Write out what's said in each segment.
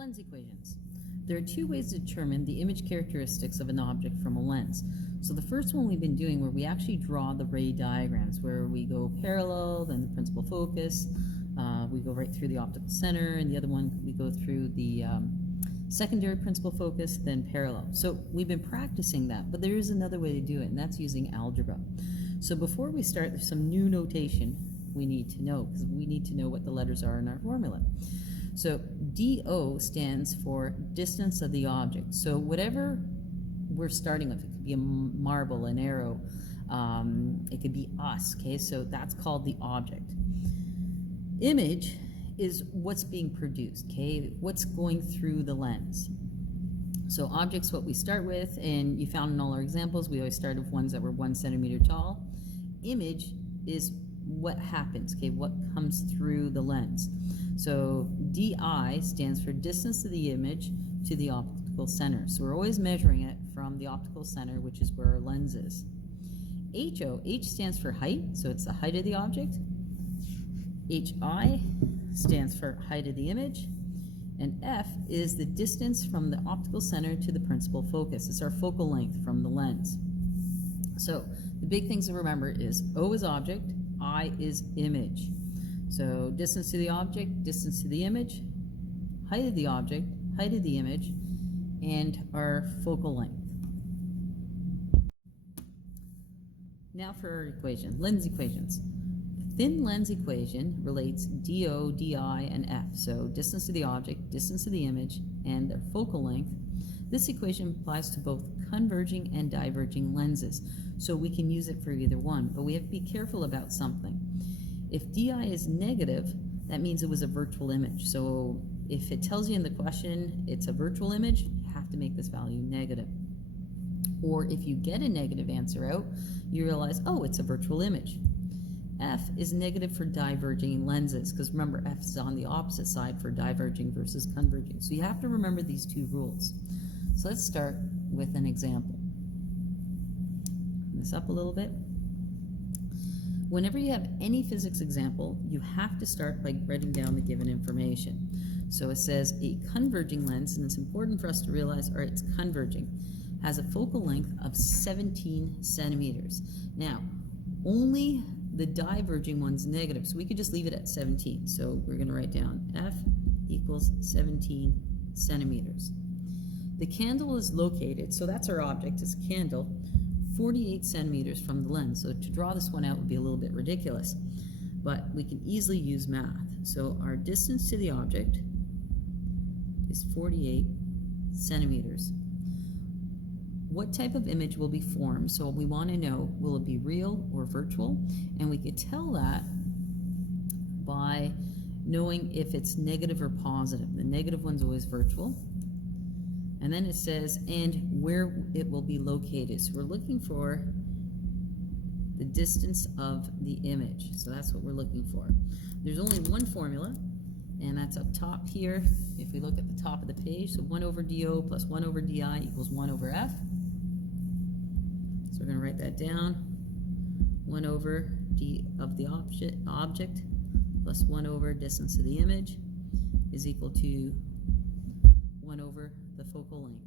Lens equations. There are two ways to determine the image characteristics of an object from a lens. So the first one we've been doing where we actually draw the ray diagrams, where we go parallel, then the principal focus, we go right through the optical center, and the other one we go through the secondary principal focus, then parallel. So we've been practicing that, but there is another way to do it, and that's using algebra. So before we start, there's some new notation we need to know, because we need to know what the letters are in our formula. So DO stands for distance of the object. So whatever we're starting with, it could be a marble, an arrow, it could be us, okay? So that's called the object. Image is what's being produced, okay? What's going through the lens. So object's what we start with, and you found in all our examples, we always started with ones that were 1 centimeter tall. Image is what happens, okay? What comes through the lens. So DI stands for distance of the image to the optical center. So we're always measuring it from the optical center, which is where our lens is. HO, H stands for height, so it's the height of the object. HI stands for height of the image. And F is the distance from the optical center to the principal focus. It's our focal length from the lens. So the big things to remember is O is object, I is image. So distance to the object, distance to the image, height of the object, height of the image, and our focal length. Now for our equation, lens equations. Thin lens equation relates DO, DI, and F. So distance to the object, distance to the image, and their focal length. This equation applies to both converging and diverging lenses. So we can use it for either one, but we have to be careful about something. If DI is negative, that means it was a virtual image. So if it tells you in the question it's a virtual image, you have to make this value negative. Or if you get a negative answer out, you realize, oh, it's a virtual image. F is negative for diverging lenses, because remember, F is on the opposite side for diverging versus converging. So you have to remember these two rules. So let's start with an example. This up a little bit. Whenever you have any physics example, you have to start by writing down the given information. So it says a converging lens, and it's important for us to realize, all right, it's converging, has a focal length of 17 centimeters. Now, only the diverging one's negative, so we could just leave it at 17. So we're going to write down F equals 17 centimeters. The candle is located, so that's our object, it's a candle, 48 centimeters from the lens. So to draw this one out would be a little bit ridiculous, but we can easily use math. So our distance to the object is 48 centimeters. What type of image will be formed? So we want to know, will it be real or virtual? And we could tell that by knowing if it's negative or positive. The negative one's always virtual. And then it says, and where it will be located. So we're looking for the distance of the image. So that's what we're looking for. There's only one formula, and that's up top here. If we look at the top of the page, so 1 over DO plus 1 over DI equals 1 over F. So we're going to write that down. 1 over D of the object plus 1 over distance of the image is equal to 1 over the focal length.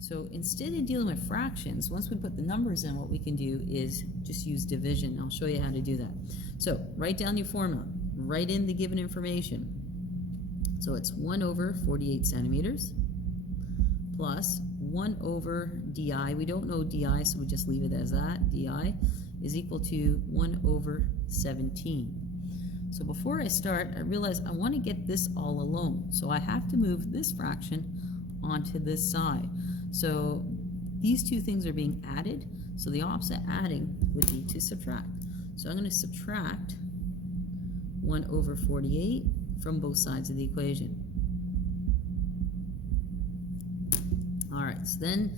So instead of dealing with fractions, once we put the numbers in, what we can do is just use division. I'll show you how to do that. So write down your formula. Write in the given information. So it's 1 over 48 centimeters plus 1 over DI. We don't know DI, so we just leave it as that. DI is equal to 1 over 17. So before I start, I realize I want to get this all alone. So I have to move this fraction onto this side. So these two things are being added. So the opposite adding would be to subtract. So I'm going to subtract 1 over 48 from both sides of the equation. All right, so then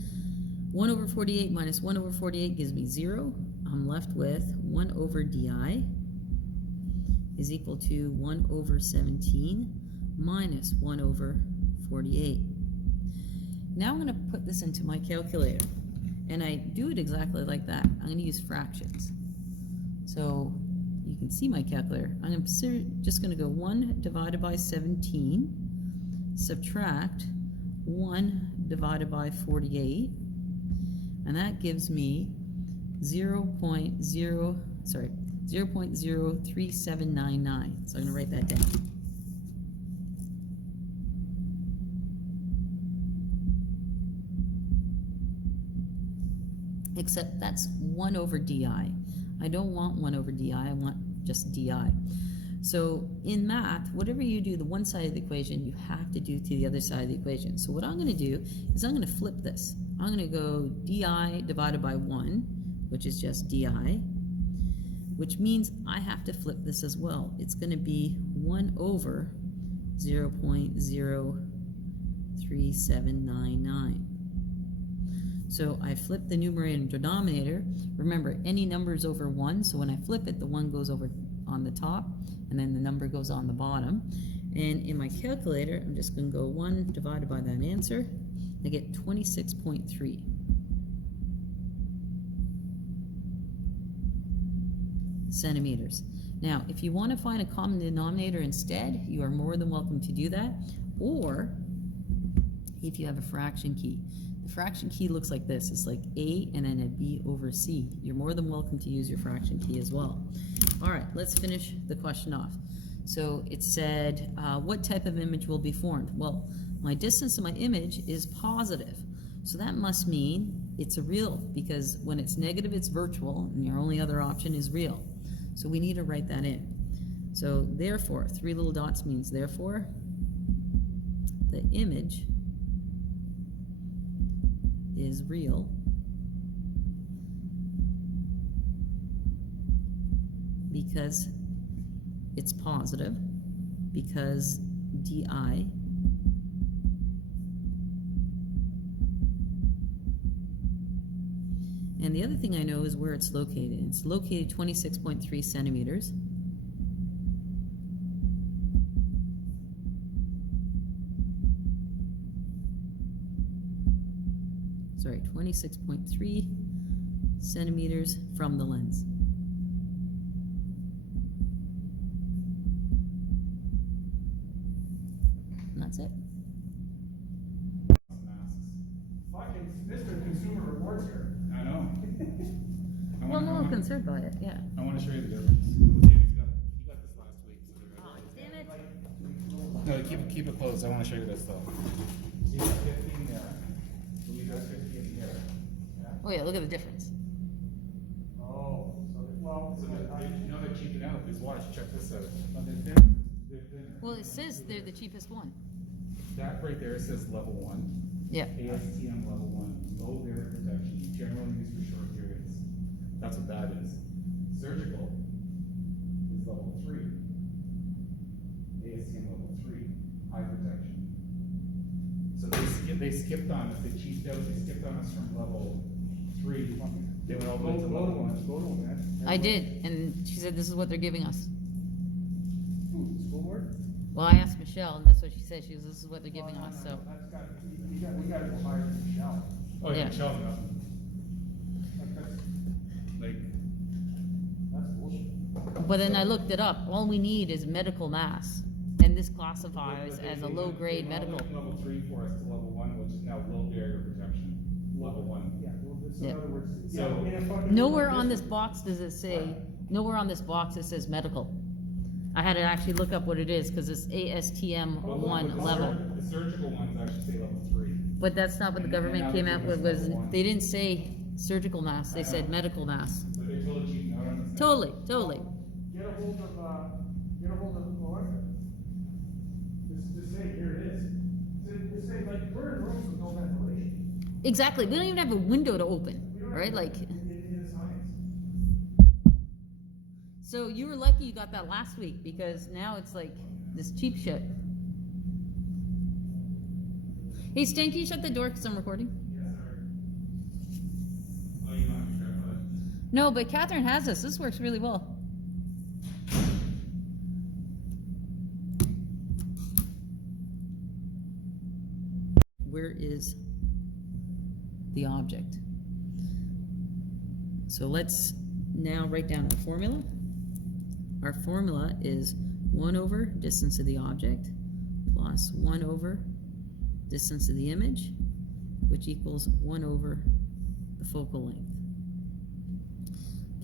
1 over 48 minus 1 over 48 gives me 0. I'm left with 1 over DI is equal to 1 over 17 minus 1 over 48. Now I'm going to put this into my calculator, and I do it exactly like that. I'm going to use fractions. So you can see my calculator. I'm just going to go 1 divided by 17 subtract 1 divided by 48, and that gives me 0.03799. So I'm going to write that down. Except that's 1 over di. I don't want 1 over di, I want just di. So in math, whatever you do to one side of the equation, you have to do to the other side of the equation. So what I'm going to do is I'm going to flip this. I'm going to go di divided by 1, which is just di, which means I have to flip this as well. It's going to be 1 over 0.03799. So I flip the numerator and denominator. Remember, any number is over 1, so when I flip it, the 1 goes over on the top, and then the number goes on the bottom. And in my calculator, I'm just going to go 1 divided by that answer. I get 26.3. centimeters. Now, if you want to find a common denominator instead, you are more than welcome to do that. Or if you have a fraction key. The fraction key looks like this. It's like A and then a B over C. You're more than welcome to use your fraction key as well. All right, let's finish the question off. So it said, what type of image will be formed? Well, my distance to my image is positive. So that must mean it's a real, because when it's negative, it's virtual, and your only other option is real. So we need to write that in. So therefore, 3 little dots means therefore, the image is real because it's positive, because di and the other thing I know is where it's located. It's located 26.3 centimeters. Sorry, 26.3 centimeters from the lens. And that's it. Fucking Mr. Consumer Reports here. I know. Well, no, I'm concerned by it, yeah. I want to show you the difference. Jamie's got, you got this last week. So Damn it. no, keep it close. I want to show you this though. You got 15 there. You got 15 here. Yeah. Oh yeah, look at the difference. Oh, so, well, So you know they're cheaping out. Please watch. Check this out. Oh, they're thinner. They're thinner. Well, it says they're the cheapest one. That right there says level 1. Yeah. ASTM level 1. Low barrier protection. Generally used for short periods. That's what that is. Surgical is level 3. ASTM level 3. High protection. So they skipped on us. They cheaped out. They skipped on us from level 3. They went all the way to level 1. Go to one, man. I did, and she said this is what they're giving us. Who, the school board? Well, I asked Michelle, and that's what she said. She goes, this is what they're giving No, us, no, so. no, that's got, we gotta go higher than Michelle. Oh yeah, Yeah. Michelle, no. Like, Like, that's bullshit. But then I looked it up. All we need is medical mass, and this classifies as a low-grade medical. Level 3 for us to level 1, which is now low barrier protection. Level 1. Yeah, well, so Yeah. in other words, So- yeah, I mean, if fucking- Nowhere on this box does it say, nowhere on this box it says medical. I had to actually look up what it is, because it's ASTM Well, 1 the level. The surgical ones actually say level 3. But that's not what the And government now came they're out giving with, us was, level 1. they didn't say surgical mass, they I know. said medical mass. But they're totally cheating out on us. now. Totally, totally. Get a hold of Laura. Just say, here it is. Just say, like, we're in rooms with no ventilation. Exactly, we don't even have a window to open, We don't right? have- Like, in science. so you were lucky you got that last week, because now it's like this cheap shit. Hey Stan, can you shut the door because I'm recording? Yeah, sorry. Oh, you don't have to care about it. No, but Catherine has this. This works really well. Where is the object? So let's now write down our formula. Our formula is 1 over distance of the object plus plus 1 over distance of the image, which equals 1 over the focal length.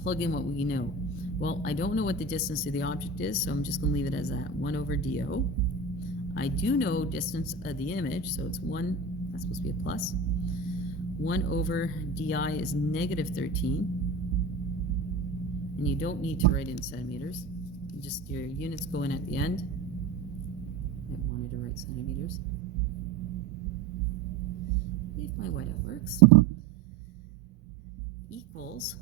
Plug in what we know. Well, I don't know what the distance of the object is, so I'm just going to leave it as that, 1 over DO. I do know distance of the image, so it's 1, that's supposed to be a plus. 1 over DI is negative 13. And you don't need to write in centimeters. Just your units go in at the end. I wanted to write centimeters. If my whiteout works. Equals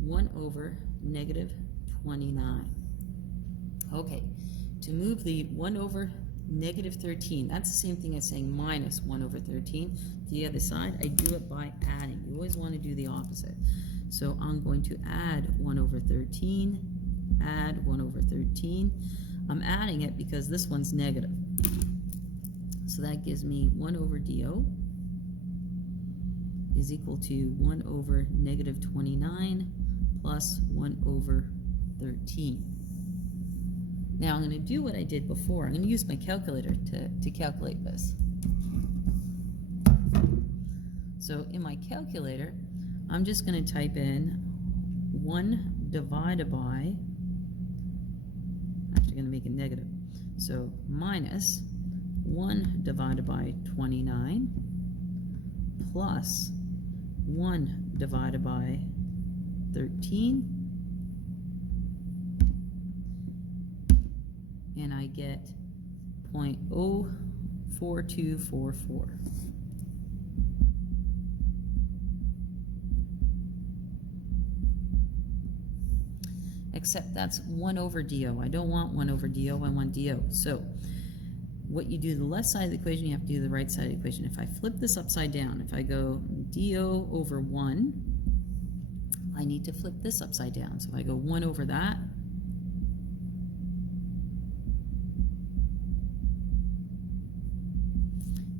1 over negative 29. Okay, to move the 1 over negative 13, that's the same thing as saying minus 1 over 13 to the other side. I do it by adding. You always want to do the opposite. So I'm going to add 1 over 13, add 1 over 13. I'm adding it because this one's negative. So that gives me 1 over DO is equal to 1 over negative 29 plus 1 over 13. Now I'm going to do what I did before. I'm going to use my calculator to calculate this. So in my calculator, I'm just going to type in 1 divided by, actually going to make it negative, so minus 1 divided by 29 plus 1 divided by 13, and I get 0.04244. Except that's 1 over DO. I don't want 1 over DO, I want DO. So what you do the left side of the equation, you have to do the right side of the equation. If I flip this upside down, if I go DO over 1, I need to flip this upside down. So if I go 1 over that,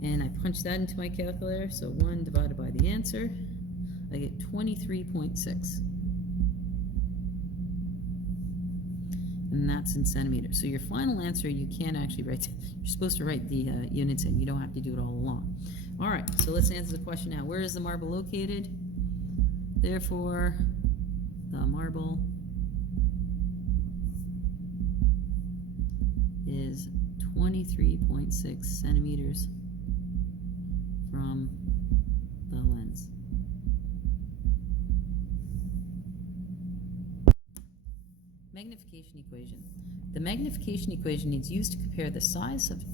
and I punch that into my calculator, so 1 divided by the answer, I get 23.6. And that's in centimeters. So your final answer, you can't actually write, you're supposed to write the units in. You don't have to do it all along. All right, so let's answer the question now. Where is the marble located? Therefore, the marble is 23.6 centimeters from the lens. Magnification equation. The magnification equation is used to compare the size of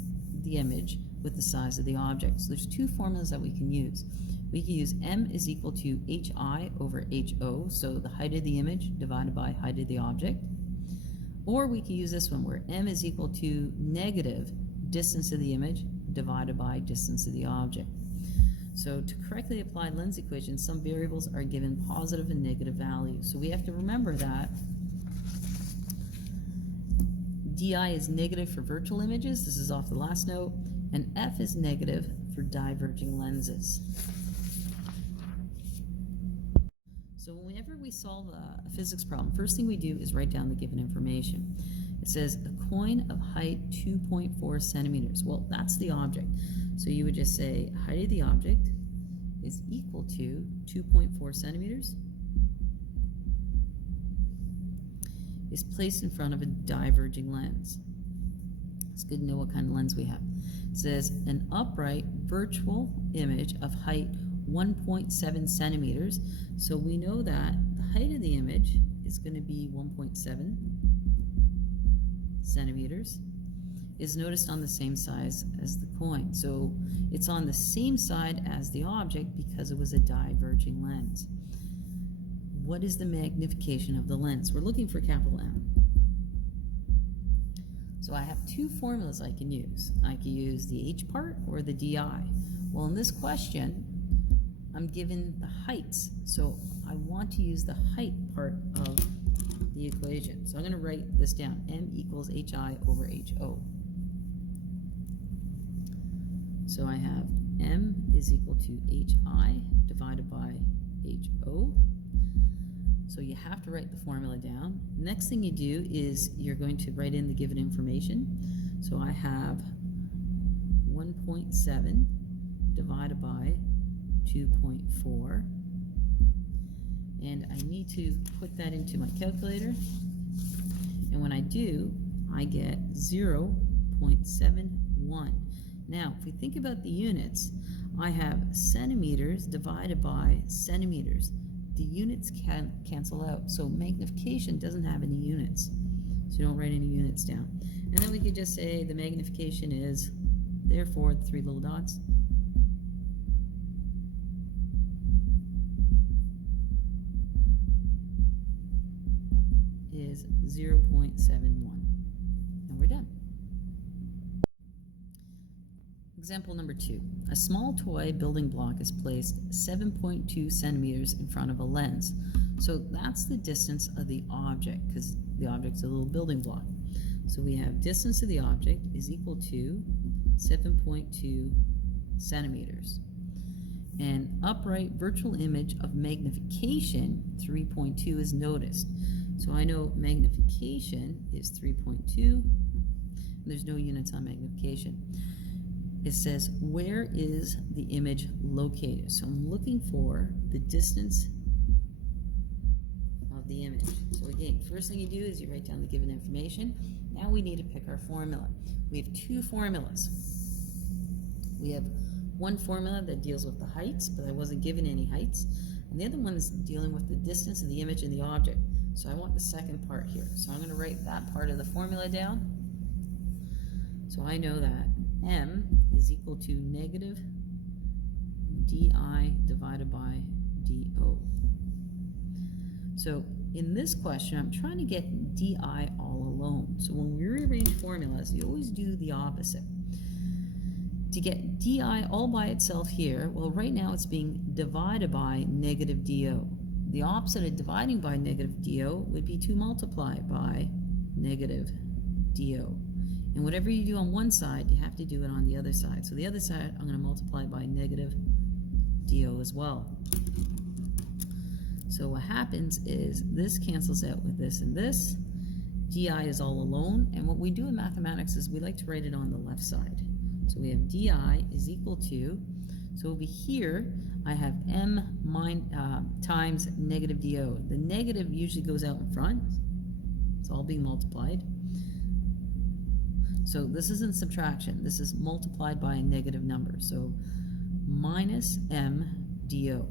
the image with the size of the object. So there's two formulas that we can use. We can use m is equal to hi over ho, so the height of the image divided by height of the object. Or we can use this one where m is equal to negative distance of the image divided by distance of the object. So to correctly apply lens equations, some variables are given positive and negative values. So we have to remember that DI is negative for virtual images, this is off the last note, and F is negative for diverging lenses. So whenever we solve a physics problem, first thing we do is write down the given information. It says a coin of height 2.4 centimeters. Well, that's the object. So you would just say height of the object is equal to 2.4 centimeters. Is placed in front of a diverging lens. It's good to know what kind of lens we have. It says an upright virtual image of height 1.7 centimeters. So we know that the height of the image is going to be 1.7 centimeters. Is noticed on the same size as the coin. So it's on the same side as the object because it was a diverging lens. What is the magnification of the lens? We're looking for capital M. So I have two formulas I can use. I can use the H part or the DI. Well, in this question, I'm given the heights. So I want to use the height part of the equation. So I'm going to write this down. M equals HI over HO. So I have M is equal to HI divided by HO. So you have to write the formula down. Next thing you do is you're going to write in the given information. So I have 1.7 divided by 2.4, and I need to put that into my calculator, and when I do, I get 0.71. Now, if we think about the units, I have centimeters divided by centimeters. The units can cancel out, so magnification doesn't have any units, so you don't write any units down. And then we could just say the magnification is, therefore, the three little dots, is 0.71. And we're done. Example number 2. A small toy building block is placed 7.2 centimeters in front of a lens. So that's the distance of the object, because the object's a little building block. So we have distance of the object is equal to 7.2 centimeters. And upright virtual image of magnification, 3.2, is noticed. So I know magnification is 3.2, and there's no units on magnification. It says, where is the image located? So I'm looking for the distance of the image. So again, first thing you do is you write down the given information. Now we need to pick our formula. We have two formulas. We have one formula that deals with the heights, but I wasn't given any heights. And the other one is dealing with the distance of the image and the object. So I want the second part here. So I'm going to write that part of the formula down. So I know that m is equal to negative di divided by do. So in this question, I'm trying to get di all alone. So when we rearrange formulas, you always do the opposite. To get di all by itself here, well, right now it's being divided by negative do. The opposite of dividing by negative do would be to multiply by negative do. And whatever you do on one side, you have to do it on the other side. So the other side, I'm going to multiply by negative do as well. So what happens is this cancels out with this and this. Di is all alone. And what we do in mathematics is we like to write it on the left side. So we have di is equal to, so over here, I have m times negative do. The negative usually goes out in front. It's all being multiplied. So this isn't subtraction. This is multiplied by a negative number. So minus m do.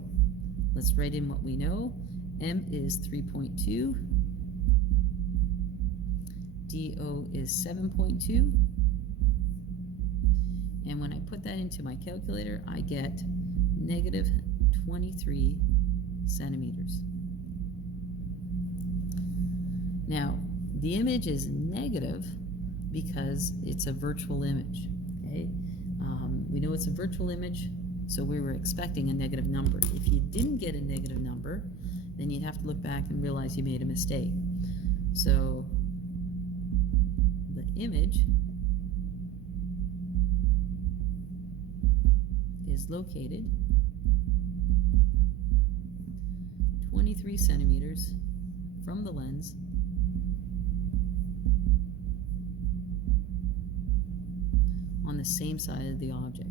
Let's write in what we know. M is 3.2. Do is 7.2. And when I put that into my calculator, I get negative 23 centimeters. Now, the image is negative because it's a virtual image, okay? We know it's a virtual image, so we were expecting a negative number. If you didn't get a negative number, then you'd have to look back and realize you made a mistake. So the image is located 23 centimeters from the lens on the same side of the object.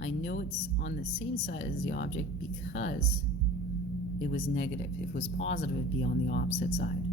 I know it's on the same side as the object because it was negative. If it was positive, it'd be on the opposite side.